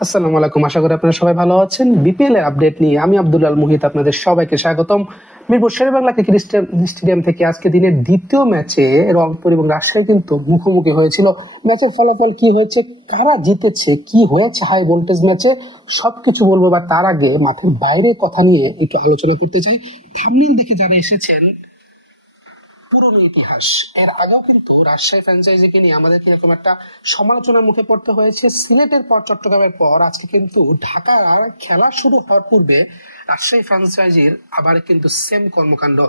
আসসালামু আলাইকুম, আশা করি আপনারা সবাই ভালো আছেন। বিপিএল এর আপডেট নিয়ে আমি আব্দুল আল মুহিত আপনাদের সবাইকে স্বাগতম। মিরপুর শেরেবাংলা ক্রিকেট স্টেডিয়াম থেকে আজকে দিনের দ্বিতীয় ম্যাচে রংপুর এবং রাজশাহী কিন্তু মুখোমুখি হয়েছিল। ম্যাচের ফলাফল কি হয়েছে, কারা জিতেছে, কি হয়েছে হাই ভোল্টেজ ম্যাচে, সবকিছু বলবো। বা তার আগে মাঠের বাইরের কথা নিয়ে একটু আলোচনা করতে চাই। থাম্বনেইল দেখে যারা এসেছেন, পুরনো ইতিহাস, এর আগেও কিন্তু রাজশাহী ফ্র্যাঞ্চাইজিকে নিয়ে আমাদের কিরকম একটা সমালোচনার মুখে পড়তে হয়েছে। সিলেটের পর, চট্টগ্রামের পর আজকে কিন্তু ঢাকার খেলা শুরু হওয়ার পূর্বে রাজশাহী ফ্র্যাঞ্চাইজির আবার কিন্তু সেম কর্মকাণ্ড।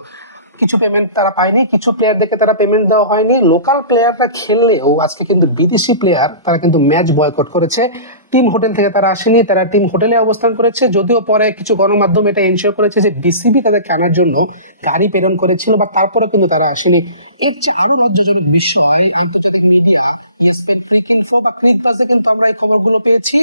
কিছু পেমেন্ট তারা পায়নি, কিছু প্লেয়ারদেরকে তারা পেমেন্ট দেওয়া হয়নি। লোকাল প্লেয়াররা খেললেও আজকে কিন্তু বিদেশি প্লেয়ার তারা কিন্তু ম্যাচ বয়কট করেছে। টিম হোটেল থেকে তারা আসেনি, তারা টিম হোটেলে অবস্থান করেছে। যদিও পরে কিছু গণমাধ্যম এটা এনশিওর করেছে যে বিসিবি তাদেরকে আনার জন্য গাড়ি প্রেরণ করেছিল, বা তারপরে কিন্তু তারা আসেনি। এর চেয়ে আরো লজ্জাজনক বিষয়, আন্তর্জাতিক মিডিয়া ইএসপিএন, ক্রিকইনফো বা ক্রিক বাসে কিন্তু আমরা এই খবরগুলো পেয়েছি।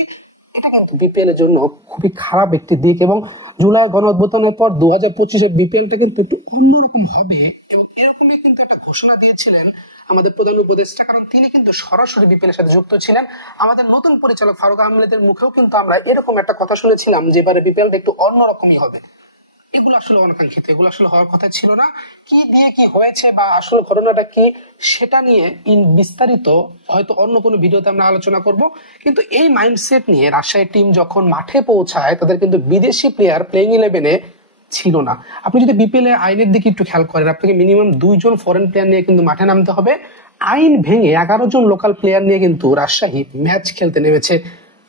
এটা কিন্তু বিপিএল এর জন্য খুবই খারাপ একটি দিক। এবং জুলাই গণ অভ্যুত্থানের পর 2025-এর বিপিএলটা কিন্তু একটু অন্যরকম হবে, এবং এরকমই কিন্তু একটা ঘোষণা দিয়েছিলেন আমাদের প্রধান উপদেষ্টা, কারণ তিনি কিন্তু সরাসরি বিপিএল এর সাথে যুক্ত ছিলেন। আমাদের নতুন পরিচালক ফারুক আহমেদের মুখেও কিন্তু আমরা এরকম একটা কথা শুনেছিলাম যে এবারে বিপিএলটা একটু অন্যরকমই হবে। এগুলো আসলে অনাকাঙ্ক্ষিত, এগুলো আসলে হওয়ার কথা ছিল না। কি দিয়ে কি হয়েছে বা আসলে ঘটনাটা কি, সেটা নিয়ে বিস্তারিত হয়তো অন্য কোনো ভিডিওতে আমরা আলোচনা করব। কিন্তু এই মাইন্ডসেট নিয়ে রাজশাহী টিম যখন মাঠে পৌঁছায়, তাদের কিন্তু বিদেশি প্লেয়ার প্লেইং 11-এ ছিল না। আপনি যদি বিপিএল এর আইনের দিকে একটু খেয়াল করেন, আপনাকে মিনিমাম 2 জন ফরেন প্লেয়ার নিয়ে কিন্তু মাঠে নামতে হবে। আইন ভেঙে 11 জন লোকাল প্লেয়ার নিয়ে কিন্তু রাজশাহী ম্যাচ খেলতে নেমেছে।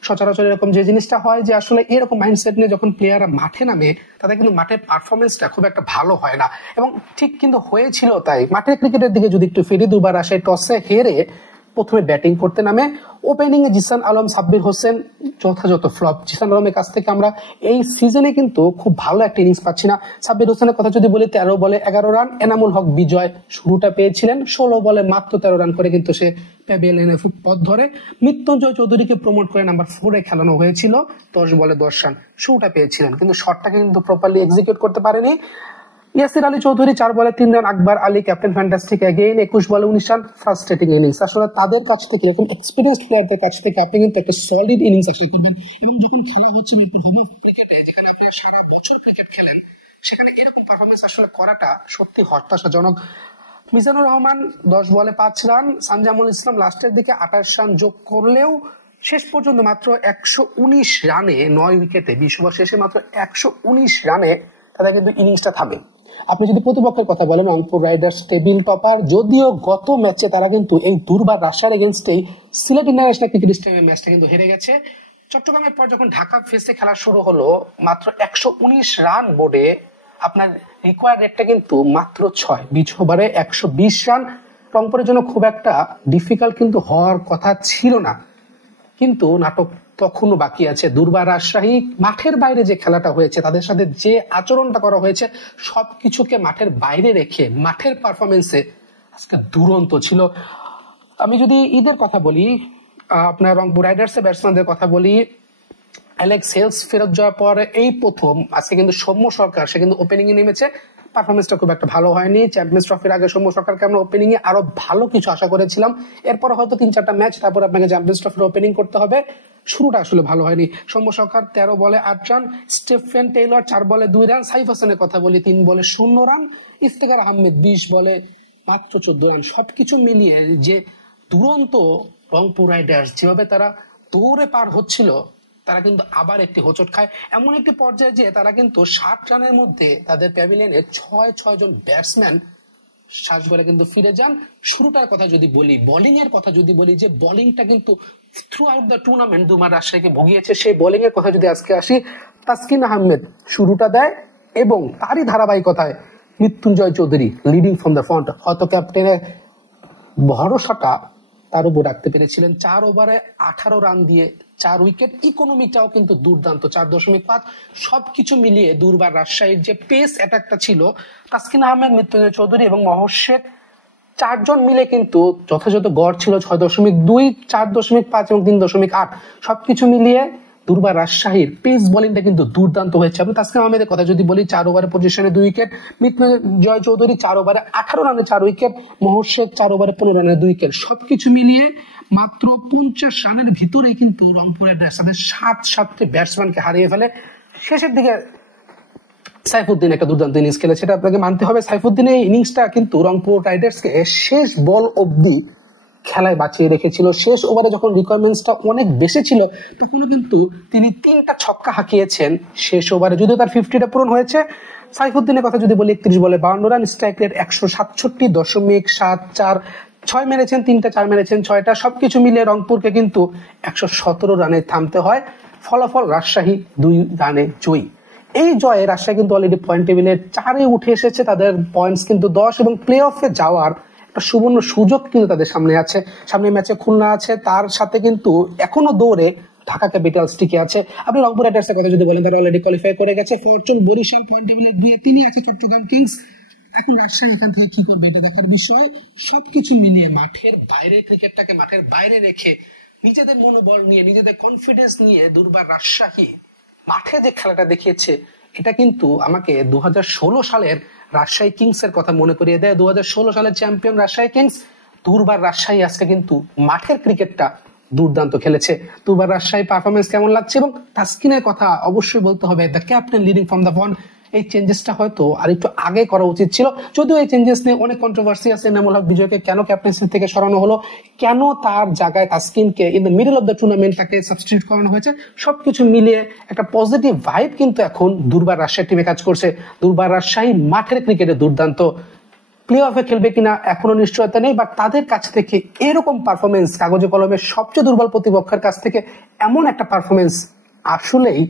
সচরাচর এরকম যে জিনিসটা হয় যে আসলে এরকম মাইন্ডসেট নিয়ে যখন প্লেয়াররা মাঠে নামে, তাদের কিন্তু মাঠের পারফরমেন্সটা খুব একটা ভালো হয় না। এবং ঠিক কিন্তু হয়েছিল তাই। মাঠের ক্রিকেটের দিকে যদি একটু ফিরে, দুবার রাজশাহী টসে হেরে প্রথমে ব্যাটিং করতে নামে। ওপেনিং এ জিসান আলম, সাব্বির হোসেন যথাযথ ফ্লপ। জিসান আলমের কাছ থেকে আমরা এই সিজনে কিন্তু খুব ভালো একটা ইনিংস পাচ্ছি না। সাব্বির হোসেনের কথা যদি বলি, 13 বলে 11 রান। এনামুল হক বিজয় শুরুটা পেয়েছিলেন, 16 বলে মাত্র 13 রান করে কিন্তু সে প্যাভিলিয়নে পথ ধরে। মৃত্যুঞ্জয় চৌধুরীকে প্রমোট করে নাম্বার 4-এ খেলানো হয়েছিল, 10 বলে 10 রান শুরুটা পেয়েছিলেন, কিন্তু শটটাকে কিন্তু প্রপারলি এক্সিকিউট করতে পারেনি। ইয়াসির আলী চৌধুরী 4 বলে 3 run. Akbar Ali captain fantastic again 21 বলে 19 রান। Frustrating innings. আসলে তাদের কাছ থেকে, এরকম এক্সপিরিয়েন্স প্লেয়ারদের কাছ থেকে আপনি কিন্তু একটা সলিড ইনিংস আশা করবেন। এবং যখন খেলা হচ্ছে মিরপুর হোম অফ ক্রিকেটে, যেখানে আপনি সারা বছর ক্রিকেট খেলেন, সেখানে এরকম পারফরমেন্স আসলে করাটা সত্যি হতাশাজনক। মিজানুর রহমান 10 বলে 5 রান। সানজামুল ইসলাম লাস্টের দিকে 28 রান যোগ করলেও শেষ পর্যন্ত মাত্র 119 রানে 9 উইকেটে, 20 ওভার শেষে মাত্র 119 রানে তাদের কিন্তু ইনিংসটা থামে। আপনি যদি প্রতিপক্ষের কথা বলেন, রংপুর রাইডার্স টেবিল টপার, যদিও গত ম্যাচে তারা কিন্তু এই দুর্বার রাজশাহীর এগেইনস্টেই সিলেট ইন্টারন্যাশনাল ক্রিকেট স্টেডিয়ামে ম্যাচটা কিন্তু হেরে গেছে। চট্টগ্রামের পর যখন ঢাকা ফেসে খেলা শুরু হলো, মাত্র 119 রান বোর্ডে আপনার রিকোয়ার্ড রেটটা কিন্তু মাত্র 6, 20 ওভারে 120 রান। রংপুরের জন্য খুব একটা ডিফিকাল্ট কিন্তু হওয়ার কথা ছিল না, কিন্তু নাটক তখনও বাকি আছে। দুর্বার রাজশাহী মাঠের বাইরে যে খেলাটা হয়েছে, তাদের সাথে যে আচরণটা করা হয়েছে, সবকিছুকে মাঠের বাইরে রেখে মাঠের পারফরমেন্সে আজকে দুরন্ত ছিল। আমি যদি ঈদের কথা বলি, আপনার রংপুর রাইডার্সের ব্যাটসম্যানদের কথা বলি, অ্যালেক্স হেলস ফেরত যাওয়ার পরে এই প্রথম আজকে কিন্তু সৌম্য সরকার, সে কিন্তু ওপেনিং এ নেমেছে। পারফরমেন্সটা খুব একটা ভালো হয়নি। চ্যাম্পিয়ন্স ট্রফির আগে সৌম্য সরকারকে আমরা ওপেনিং এ আরো ভালো কিছু আশা করেছিলাম। এরপর হয়তো 3-4টা ম্যাচ, তারপর আপনাকে চ্যাম্পিয়ন্স ট্রফির ওপেনিং করতে হবে। শুরুটা আসলে ভালো হয়নি। সৌম্য সরকার 13 বলে 8 রান। স্টিফেন টেইলর 4 বলে 2 রান। সাইফ হাসানের কথা বলি, 3 বলে 0 রান। ইফতেখার আহমেদ 20 বলে মাত্র 14 রান। সবকিছু মিলিয়ে যে দুরন্ত রংপুর রাইডার্স, যেভাবে তারা দৌড়ে পার হচ্ছিল, তারা কিন্তু আবার একটি হোঁচট খায়। এমন একটি পর্যায়ে যে তারা কিন্তু 60 রানের মধ্যে তাদের প্যাভিলিয়নে 6 জন ব্যাটসম্যান শ্বাস করে কিন্তু ফিরে যান। শুরুটার কথা যদি বলি, বোলিং এর কথা যদি বলি, যে বোলিংটা কিন্তু থ্রু আউট দ্য টুর্নামেন্ট দুবার রাজশাহীকে ভুগিয়েছে, সেই বোলিং এর কথা যদি আজকে আসি, তাসকিন আহমেদ শুরুটা দেয় এবং তারই ধারাবাহিকতায় Mrityunjoy Chowdhury leading from the front. হয়তো ক্যাপ্টেনের ভরসাটা তার উপর রাখতে পেরেছিলেন। 4 ওভারে 18 রান দিয়ে 4 উইকেট। ইকোনমিটাও কিন্তু দুর্দান্ত, 4.5। সবকিছু মিলিয়ে দুর্বার রাজশাহীর যে পেস অ্যাটাকটা ছিল, তাসকিন আহমেদ, মৃত্যুঞ্জয় চৌধুরী এবং মহর শেখ 4 জন মিলে কিন্তু যথাযথ গড় ছিল 6.2, 4.5 এবং 3.8। সবকিছু মিলিয়ে দুর্বার রাজশাহীর পেস বোলিংটা কিন্তু দুর্দান্ত হয়েছে। আমি তাসকিন আহমেদের কথা যদি বলি, 4 ওভারে পজিশনে 2 উইকেট। মৃত্যুঞ্জয় চৌধুরী 4 ওভারে 18 রানে 4 উইকেট। মহর শেখ 4 ওভারে 15 রানে 2 উইকেট। সবকিছু মিলিয়ে মাত্র 50 রানের ভিতরেই কিন্তু রংপুর রাইডার্স তাদের 7 ব্যাটসম্যানকে হারিয়ে ফেলে। শেষের দিকে সাইফুদ্দিন একটা দুর্দান্ত ইনিংস খেলে, সেটা আপনাকে মানতে হবে। সাইফুদ্দিন এই ইনিংসটা কিন্তু রংপুর রাইডার্সকে শেষ বল অবধি খেলায় বাঁচিয়ে রেখেছিল। শেষ ওভারে যখন রিকোয়ারমেন্টসটা অনেক বেশি ছিল তখনও কিন্তু তিনি 3টা ছক্কা হাঁকিয়েছেন শেষ ওভারে, যদিও তার 50টা পূরণ হয়েছে। সাইফুদ্দিনের কথা যদি বলি, 31 বলে 52 রান, স্ট্রাইক রেট 167.74, 6 মেরেছেন, 3টা 4 মেরেছেন 6টা, সবকিছু মিলিয়ে রংপুরকে কিন্তু 117 রানে থামতে হয়। ফলাফল রাজশাহী 2 রানে জয়ী। এই জয়ে রাজশাহী কিন্তু অলরেডি পয়েন্ট টেবিলে 4-এ উঠে এসেছে, তাদের পয়েন্টস কিন্তু 10 এবং প্লে অফে যাওয়ার একটা সুবর্ণ সুযোগ কিন্তু তাদের সামনে আছে। সামনে ম্যাচে খুলনা আছে, তার সাথে কিন্তু এখনো দৌড়ে ঢাকা ক্যাপিটালস টিকে আছে। আপনি রংপুর রাইডার্স এর কথা যদি বলেন, তারা অলরেডি কোয়ালিফাই করে গেছে। ফরচুন, বরিশাল পয়েন্ট টেবিলে 2-3 আছে, চট্টগ্রাম কিংস। এখন রাজশাহী এখান থেকে কি করবে এটা দেখার বিষয়। সবকিছু মিলিয়ে মাঠের বাইরে, ক্রিকেটটাকে মাঠের বাইরে রেখে নিজেদের মনোবল নিয়ে, নিজেদের কনফিডেন্স নিয়ে দুর্বার রাজশাহী মাঠে যে খেলাটা দেখিয়েছে, এটা কিন্তু আমাকে 2016 সালের রাজশাহী কিংস এর কথা মনে করিয়ে দেয়। 2016 সালের চ্যাম্পিয়ন রাজশাহী কিংস। দুর্বার রাজশাহী আজকে কিন্তু মাঠের ক্রিকেটটা দুর্দান্ত খেলেছে। দুর্বার রাজশাহী পারফরমেন্স কেমন লাগছে? এবং তাসকিনের কথা অবশ্যই বলতে হবে, the captain leading from the front. এই চেঞ্জেসটা হয়তো আর একটু আগে করা উচিত ছিল, যদিও এই চেঞ্জেস নিয়ে অনেক কন্ট্রোভার্সি আছে। এনামুল হক বিজয়কে কেন ক্যাপ্টেন্সি থেকে সরানো হলো, কেন তার জায়গায় তাসকিনকে in the middle of the tournament তাকে সাবস্টিটিউট করানো হয়েছে, সবকিছু মিলিয়ে একটা পজিটিভ ভাইব কিন্তু এখন দুর্বার রাজশাহী টিমে কাজ করছে। দুর্বার রাজশাহী মাঠের ক্রিকেটে দুর্দান্ত। প্লে অফে খেলবে কিনা এখনো নিশ্চয়তা নেই, বাট তাদের কাছ থেকে এরকম পারফরমেন্স, কাগজে কলমে সবচেয়ে দুর্বল প্রতিপক্ষের কাছ থেকে এমন একটা পারফরমেন্স আসলেই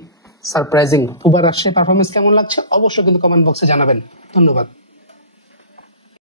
সারপ্রাইজিং। দুর্বার রাজশাহী পারফরমেন্স কেমন লাগছে অবশ্যই কিন্তু কমেন্ট বক্সে জানাবেন। ধন্যবাদ।